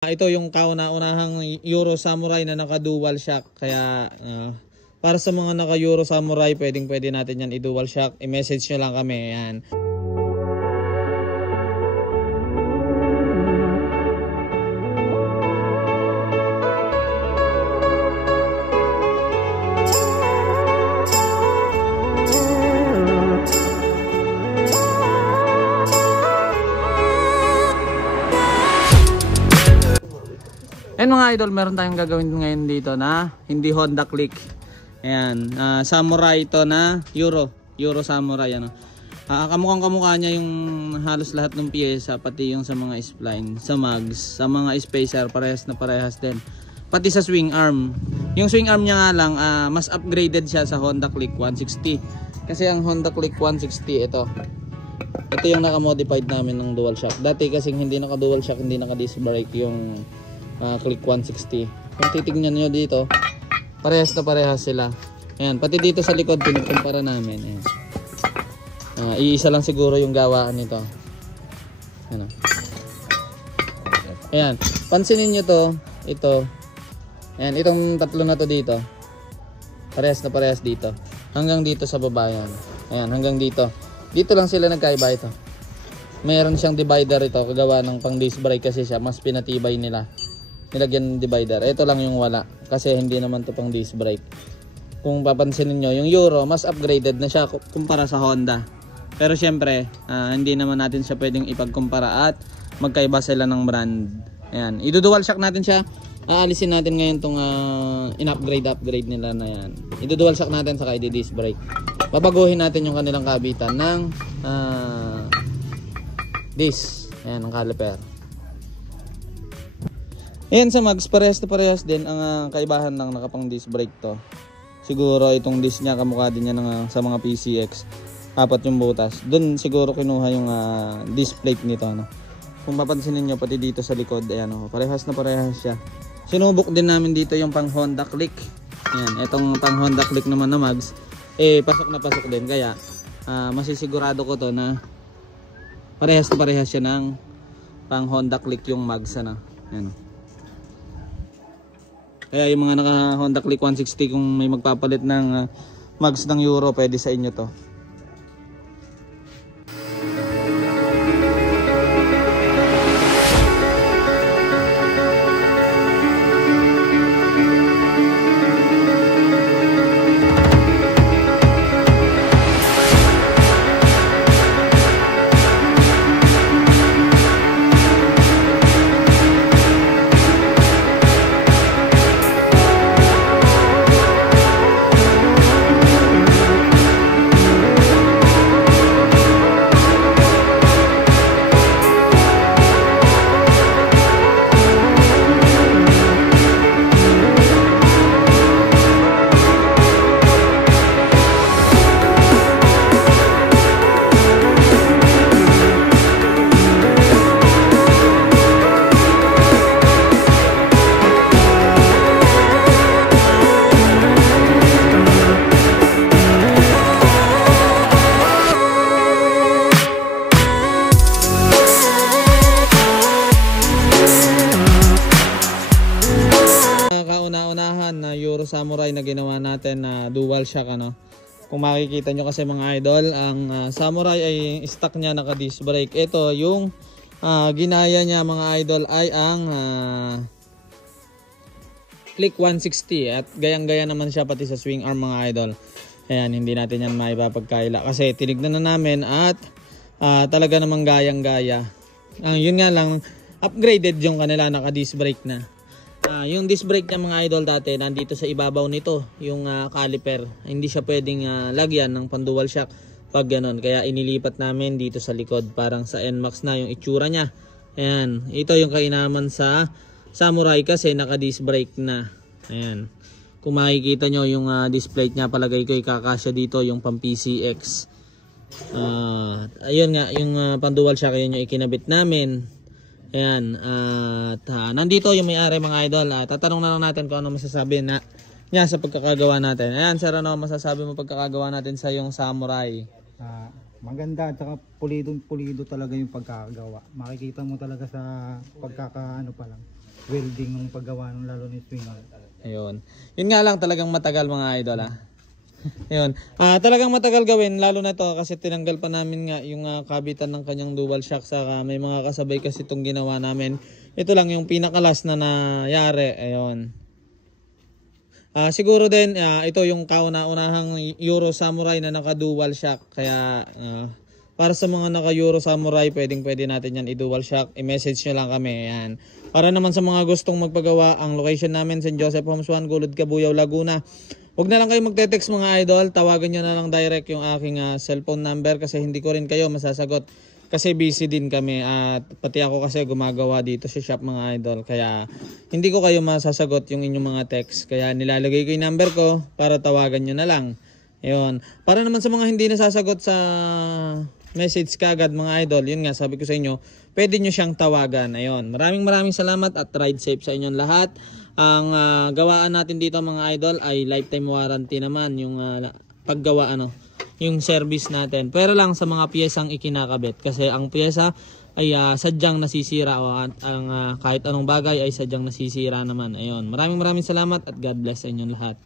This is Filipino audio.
Ito yung kauna-unahang Euro Samurai na naka-dual shock. Kaya para sa mga naka-Euro Samurai, pwede natin yan i-dual shock. I-message nyo lang kami. Yan. Ayan mga idol, meron tayong gagawin ngayon dito na hindi Honda Click. Ayan, Samurai ito na Euro Samurai. Ano. Kamukhang-kamukha niya yung halos lahat ng piyesa, pati yung sa mga spline, sa mags, sa mga spacer, parehas na parehas din. Pati sa swing arm. Yung swing arm niya nga lang, mas upgraded siya sa Honda Click 160. Kasi ang Honda Click 160, ito yung naka-modified namin ng dual shock. Dati kasing hindi naka-dual shock, hindi naka-disc brake yung Click 160. Kung titignan nyo dito, parehas na parehas sila. Ayan, pati dito sa likod pinagkumpara namin. Ayan. Iisa lang siguro yung gawaan nito. Ano? Ayan, pansinin nyo to, ito. Ayan, itong tatlo na to dito. Parehas na parehas dito. Hanggang dito sa baba yan. Ayan, hanggang dito. Dito lang sila nagkaiba ito. Mayroon siyang divider ito, kagawa ng pang disc brake kasi siya, mas pinatibay nila. Nilagyan ng divider. Ito lang yung wala. Kasi hindi naman to pang disc brake. Kung papansinin nyo, yung Euro, mas upgraded na siya kumpara sa Honda. Pero syempre, hindi naman natin siya pwedeng ipagkumpara at magkaiba sila ng brand. Ayan. Idudual shock natin siya. Aalisin natin ngayon itong in-upgrade nila na yan. Idudual shock natin saka i-disc brake. Babaguhin natin yung kanilang kabitan ng disc. Ayan, ang caliper. Ayan sa mags, parehas na parehas din ang kaibahan ng nakapang disc brake to. Siguro itong disc niya kamukha din niya sa mga PCX. Apat yung butas. Doon siguro kinuha yung disc plate nito. No? Kung papansinin nyo pati dito sa likod, ayan, parehas na parehas siya. Sinubok din namin dito yung pang Honda Click. Ayan, itong pang Honda Click naman na mags, pasok na pasok din. Kaya masisigurado ko to na parehas na parehas siya ng pang Honda Click yung mags. Ano? Ayan. Kaya yung mga naka Honda Click 160, kung may magpapalit ng mags ng Euro, pwede sa inyo to. Na Euro Samurai na ginawa natin na dual shock. Ano? Kung makikita nyo kasi mga idol, ang Samurai ay stock niya naka disc brake. Ito yung ginaya niya mga idol ay ang Click 160 at gayang-gaya naman siya pati sa swing arm mga idol. Ayan, hindi natin yan maipapagkaila kasi tinignan na namin at talaga namang gayang-gaya. Yun nga lang, upgraded yung kanila, naka disc brake na. Yung disc brake niya mga idol dati nandito sa ibabaw nito yung caliper. Hindi siya pwedeng lagyan ng pan-dual shock pag ganun. Kaya inilipat namin dito sa likod, parang sa NMAX na yung itsura niya. Ayan, ito yung kainaman sa Samurai kasi naka disc brake na. Ayan. Kung makikita nyo yung disc plate niya, palagay ko ikakasya dito yung pang PCX. Ayun nga, yung pan-dual shock yun yung ikinabit namin. Ayan, at nandito yung may-ari mga idol. Tatanong na lang natin kung ano masasabi niya sa pagkakagawa natin. Ayan, sir, ano masasabi mo pagkakagawa natin sa yung Samurai? Maganda at saka pulido talaga yung pagkakagawa. Makikita mo talaga sa pagkakaano pa lang. welding ng paggawa ng lalo ni swing. Ayun. Yun nga lang talagang matagal mga idol Ayun. Talagang matagal gawin lalo na to kasi tinanggal pa namin nga yung kabitan ng kanyang dual shock saka may mga kasabay kasi itong ginawa namin. Ito lang yung pinakalas na nangyari. Ayun. Siguro din ito yung kauna-unahang Euro Samurai na naka dual shock kaya para sa mga naka Euro Samurai pwede natin yan i-dual shock. I-message nyo lang kami. Ayan. Para naman sa mga gustong magpagawa, ang location namin St. Joseph Homes 1, Gulod, Cabuyao, Laguna. Huwag na lang kayo magte-text mga idol, tawagan nyo na lang direct yung aking cellphone number kasi hindi ko rin kayo masasagot kasi busy din kami at pati ako kasi gumagawa dito sa shop mga idol kaya hindi ko kayo masasagot yung inyong mga text kaya nilalagay ko yung number ko para tawagan nyo na lang. Ayun. Para naman sa mga hindi nasasagot sa message kagad mga idol, yun nga sabi ko sa inyo, pwede nyo siyang tawagan. Ayun. Maraming salamat at ride safe sa inyong lahat. Ang gawaan natin dito mga idol ay lifetime warranty naman yung paggawa yung service natin. Pero lang sa mga piyesang ikinakabit kasi ang piyesa ay sadyang nasisira o kahit anong bagay ay sadyang nasisira naman. Ayun. Maraming salamat at God bless sa inyong lahat.